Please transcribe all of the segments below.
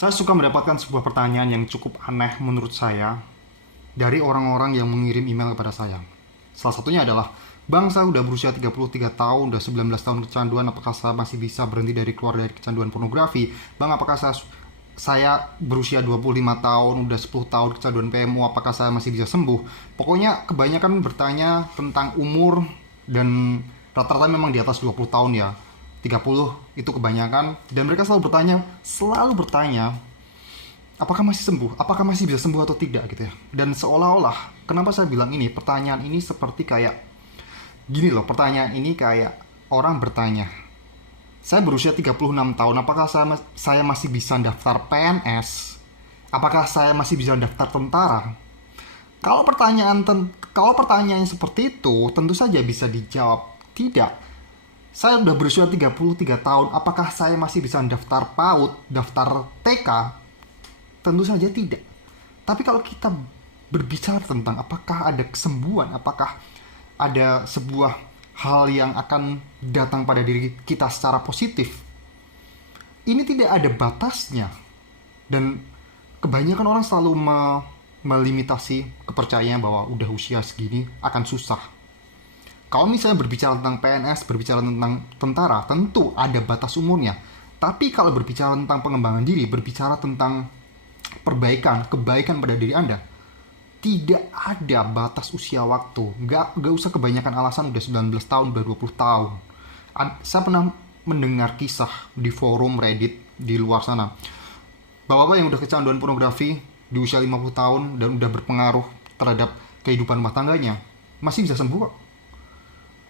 Saya suka mendapatkan sebuah pertanyaan yang cukup aneh menurut saya dari orang-orang yang mengirim email kepada saya. Salah satunya adalah, "Bang, saya udah berusia 33 tahun, udah 19 tahun kecanduan, apakah saya masih bisa berhenti dari keluar dari kecanduan pornografi? Bang, apakah saya berusia 25 tahun, udah 10 tahun kecanduan PMO, apakah saya masih bisa sembuh?" Pokoknya kebanyakan bertanya tentang umur, dan rata-rata memang di atas 20 tahun ya. 30 itu kebanyakan, dan mereka selalu bertanya apakah masih sembuh, apakah masih bisa sembuh atau tidak gitu ya. Dan seolah-olah, kenapa saya bilang ini, pertanyaan ini seperti kayak gini loh, pertanyaan ini kayak orang bertanya, saya berusia 36 tahun, apakah saya masih bisa daftar PNS? Apakah saya masih bisa daftar tentara? Kalau pertanyaan seperti itu, tentu saja bisa dijawab tidak. Saya sudah berusia 33 tahun, apakah saya masih bisa daftar PAUD, daftar TK? Tentu saja tidak. Tapi kalau kita berbicara tentang apakah ada kesembuhan, apakah ada sebuah hal yang akan datang pada diri kita secara positif, ini tidak ada batasnya. Dan kebanyakan orang selalu melimitasi kepercayaan bahwa udah usia segini akan susah. Kalau misalnya berbicara tentang PNS, berbicara tentang tentara, tentu ada batas umurnya. Tapi kalau berbicara tentang pengembangan diri, berbicara tentang kebaikan pada diri Anda, tidak ada batas usia waktu. Gak usah kebanyakan alasan udah 19 tahun, udah 20 tahun. Saya pernah mendengar kisah di forum Reddit di luar sana. Bapak-bapak yang udah kecanduan pornografi di usia 50 tahun dan udah berpengaruh terhadap kehidupan rumah tangganya, masih bisa sembuh.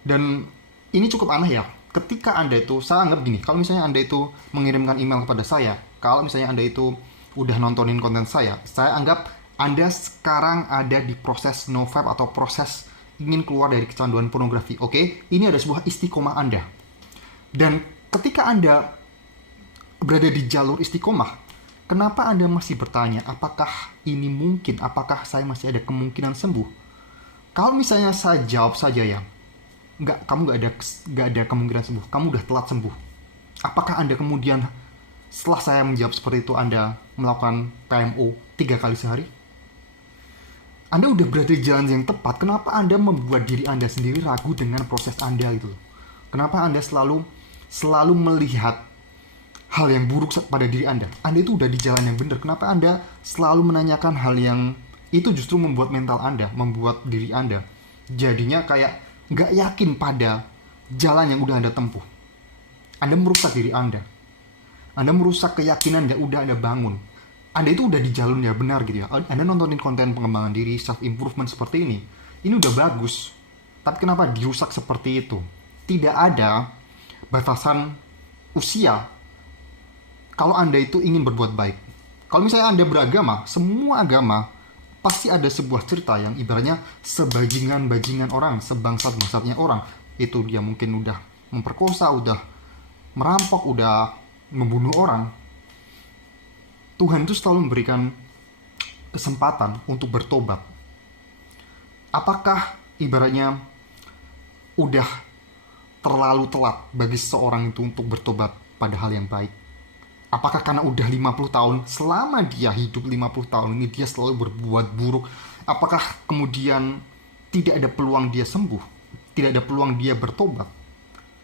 Dan ini cukup aneh ya. Ketika Anda itu, saya anggap gini, kalau misalnya Anda itu mengirimkan email kepada saya, kalau misalnya Anda itu udah nontonin konten saya anggap Anda sekarang ada di proses nofap atau proses ingin keluar dari kecanduan pornografi. Oke, ini ada sebuah istiqomah Anda. Dan ketika Anda berada di jalur istiqomah, kenapa Anda masih bertanya, apakah ini mungkin, apakah saya masih ada kemungkinan sembuh? Kalau misalnya saya jawab saja ya, kamu nggak ada kemungkinan sembuh, kamu udah telat sembuh. Apakah Anda kemudian setelah saya menjawab seperti itu, Anda melakukan PMO 3 kali sehari? Anda udah berada di jalan yang tepat. Kenapa Anda membuat diri Anda sendiri ragu dengan proses Anda gitu? Kenapa Anda selalu melihat hal yang buruk pada diri Anda? Anda itu udah di jalan yang benar. Kenapa Anda selalu menanyakan hal yang itu justru membuat mental Anda, membuat diri Anda jadinya kayak nggak yakin pada jalan yang udah Anda tempuh. Anda merusak diri Anda. Anda merusak keyakinan yang udah Anda bangun. Anda itu udah di jalur yang benar gitu ya. Anda nontonin konten pengembangan diri, self improvement seperti ini udah bagus. Tapi kenapa dirusak seperti itu? Tidak ada batasan usia kalau Anda itu ingin berbuat baik. Kalau misalnya Anda beragama, semua agama pasti ada sebuah cerita yang ibaratnya sebajingan-bajingan orang, sebangsat-bangsatnya orang. Itu dia mungkin udah memperkosa, udah merampok, udah membunuh orang. Tuhan itu selalu memberikan kesempatan untuk bertobat. Apakah ibaratnya udah terlalu telat bagi seseorang itu untuk bertobat pada hal yang baik? Apakah karena udah 50 tahun, selama dia hidup 50 tahun ini dia selalu berbuat buruk, apakah kemudian tidak ada peluang dia sembuh? Tidak ada peluang dia bertobat?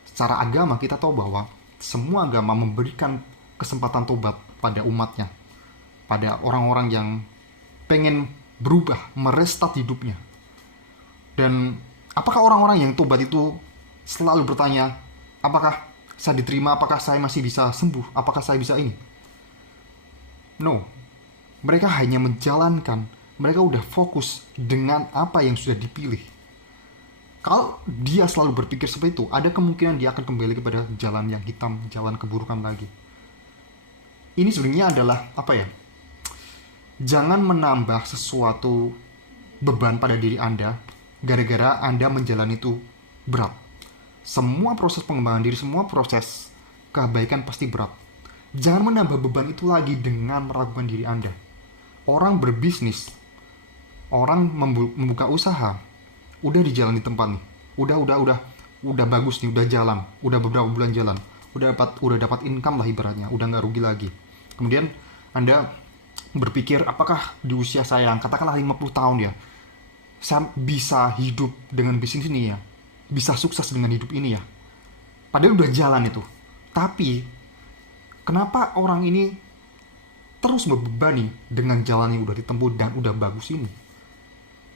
Secara agama kita tahu bahwa semua agama memberikan kesempatan tobat pada umatnya, pada orang-orang yang pengen berubah, merestart hidupnya. Dan apakah orang-orang yang tobat itu selalu bertanya, apakah saya diterima, apakah saya masih bisa sembuh, apakah saya bisa ini? No. Mereka hanya menjalankan, mereka udah fokus dengan apa yang sudah dipilih. Kalau dia selalu berpikir seperti itu, ada kemungkinan dia akan kembali kepada jalan yang hitam, jalan keburukan lagi. Ini sebenarnya adalah apa ya? Jangan menambah sesuatu beban pada diri Anda gara-gara Anda menjalani itu berat. Semua proses pengembangan diri, semua proses kebaikan pasti berat. Jangan menambah beban itu lagi dengan meragukan diri Anda. Orang berbisnis, orang membuka usaha, udah di jalan di tempat nih. Udah bagus nih, udah jalan, udah beberapa bulan jalan. Udah dapat income lah ibaratnya, udah nggak rugi lagi. Kemudian Anda berpikir apakah di usia saya yang katakanlah 50 tahun ya, saya bisa hidup dengan bisnis ini ya, bisa sukses dengan hidup ini ya. Padahal udah jalan itu. Tapi kenapa orang ini terus membebani dengan jalan yang udah ditempuh dan udah bagus ini?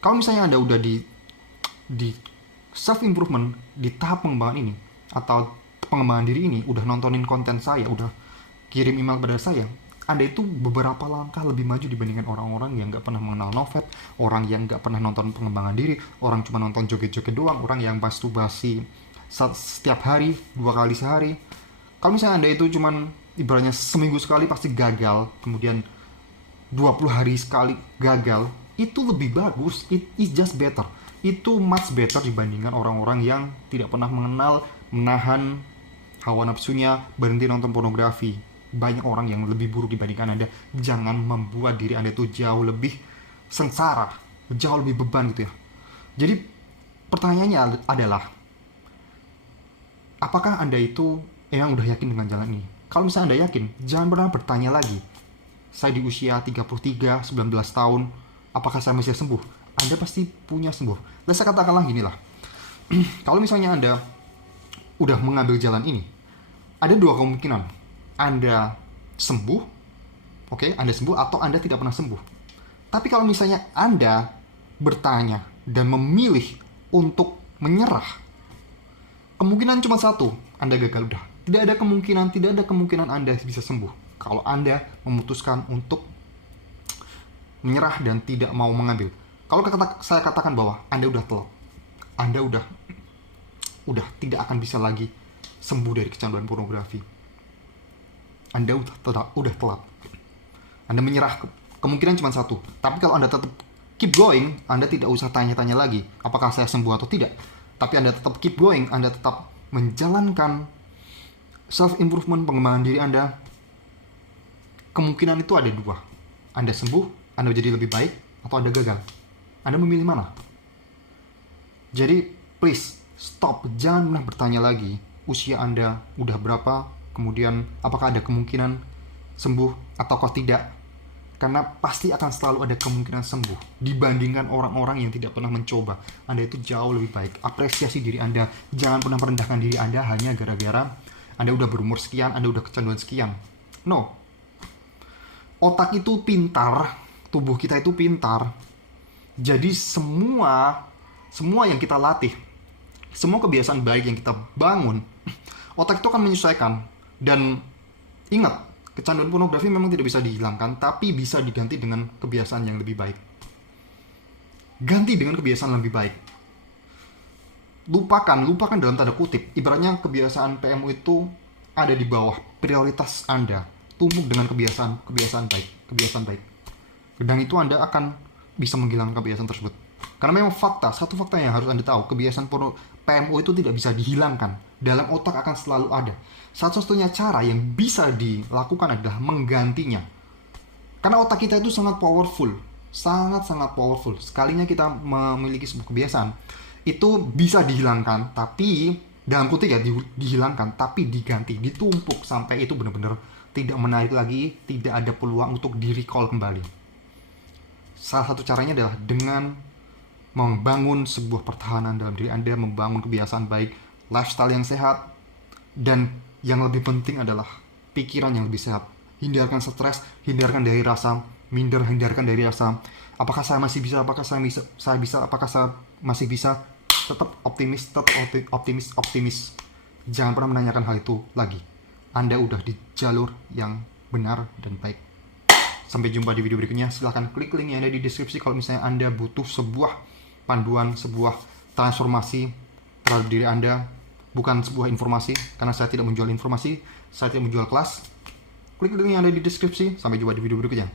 Kalau misalnya Anda udah di self improvement, di tahap pengembangan ini atau pengembangan diri ini, udah nontonin konten saya, udah kirim email kepada saya, Anda itu beberapa langkah lebih maju dibandingkan orang-orang yang nggak pernah mengenal Novet, orang yang nggak pernah nonton pengembangan diri, orang cuma nonton joget-joget doang, orang yang masturbasi setiap hari, 2 kali sehari. Kalau misalnya Anda itu cuman ibaratnya seminggu sekali pasti gagal, kemudian 20 hari sekali gagal, itu lebih bagus. It is just better. Itu much better dibandingkan orang-orang yang tidak pernah mengenal, menahan hawa nafsunya, berhenti nonton pornografi. Banyak orang yang lebih buruk dibandingkan Anda. Jangan membuat diri Anda itu jauh lebih sengsara, jauh lebih beban gitu ya. Jadi pertanyaannya adalah, apakah Anda itu emang udah yakin dengan jalan ini? Kalau misalnya Anda yakin, jangan pernah bertanya lagi, saya di usia 33, 19 tahun, apakah saya bisa sembuh? Anda pasti punya sembuh. Saya katakanlah gini lah, kalau misalnya Anda udah mengambil jalan ini, ada 2 kemungkinan. Anda sembuh, oke, Anda sembuh, atau Anda tidak pernah sembuh. Tapi kalau misalnya Anda bertanya dan memilih untuk menyerah, kemungkinan cuma satu, Anda gagal udah. Tidak ada kemungkinan Anda bisa sembuh kalau Anda memutuskan untuk menyerah dan tidak mau mengambil. Kalau saya katakan bahwa Anda udah telat, Anda udah tidak akan bisa lagi sembuh dari kecanduan pornografi. Anda udah telat. Anda menyerah, kemungkinan cuma satu. Tapi kalau Anda tetap keep going, Anda tidak usah tanya-tanya lagi apakah saya sembuh atau tidak. Tapi Anda tetap keep going, Anda tetap menjalankan self improvement, pengembangan diri Anda. Kemungkinan itu ada 2. Anda sembuh, Anda menjadi lebih baik, atau Anda gagal. Anda memilih mana? Jadi please stop, jangan pernah bertanya lagi usia Anda udah berapa, kemudian apakah ada kemungkinan sembuh ataukah tidak. Karena pasti akan selalu ada kemungkinan sembuh dibandingkan orang-orang yang tidak pernah mencoba. Anda itu jauh lebih baik. Apresiasi diri Anda. Jangan pernah merendahkan diri Anda hanya gara-gara Anda udah berumur sekian, Anda udah kecanduan sekian. No. Otak itu pintar, tubuh kita itu pintar. Jadi semua yang kita latih, semua kebiasaan baik yang kita bangun, otak itu akan menyesuaikan. Dan ingat, kecanduan pornografi memang tidak bisa dihilangkan, tapi bisa diganti dengan kebiasaan yang lebih baik. Ganti dengan kebiasaan lebih baik. Lupakan dalam tanda kutip. Ibaratnya kebiasaan PMU itu ada di bawah prioritas Anda. Tumpuk dengan kebiasaan baik. Dan itu Anda akan bisa menghilangkan kebiasaan tersebut. Karena memang satu fakta yang harus Anda tahu, kebiasaan PMO itu tidak bisa dihilangkan. Dalam otak akan selalu ada. Satu-satunya cara yang bisa dilakukan adalah menggantinya. Karena otak kita itu sangat powerful. Sangat-sangat powerful. Sekalinya kita memiliki sebuah kebiasaan, itu bisa dihilangkan, tapi dalam kutip ya dihilangkan, tapi diganti, ditumpuk sampai itu benar-benar tidak menarik lagi, tidak ada peluang untuk di-recall kembali. Salah satu caranya adalah dengan membangun sebuah pertahanan dalam diri Anda, membangun kebiasaan baik, lifestyle yang sehat, dan yang lebih penting adalah pikiran yang lebih sehat. Hindarkan stres, hindarkan dari rasa minder, hindarkan dari rasa apakah saya masih bisa, apakah saya masih bisa. Tetap optimis. Jangan pernah menanyakan hal itu lagi. Anda udah di jalur yang benar dan baik. Sampai jumpa di video berikutnya. Silahkan klik link yang ada di deskripsi kalau misalnya Anda butuh sebuah panduan, sebuah transformasi terhadap diri Anda. Bukan sebuah informasi, karena saya tidak menjual informasi, saya tidak menjual kelas. Klik link yang ada di deskripsi. Sampai jumpa di video berikutnya.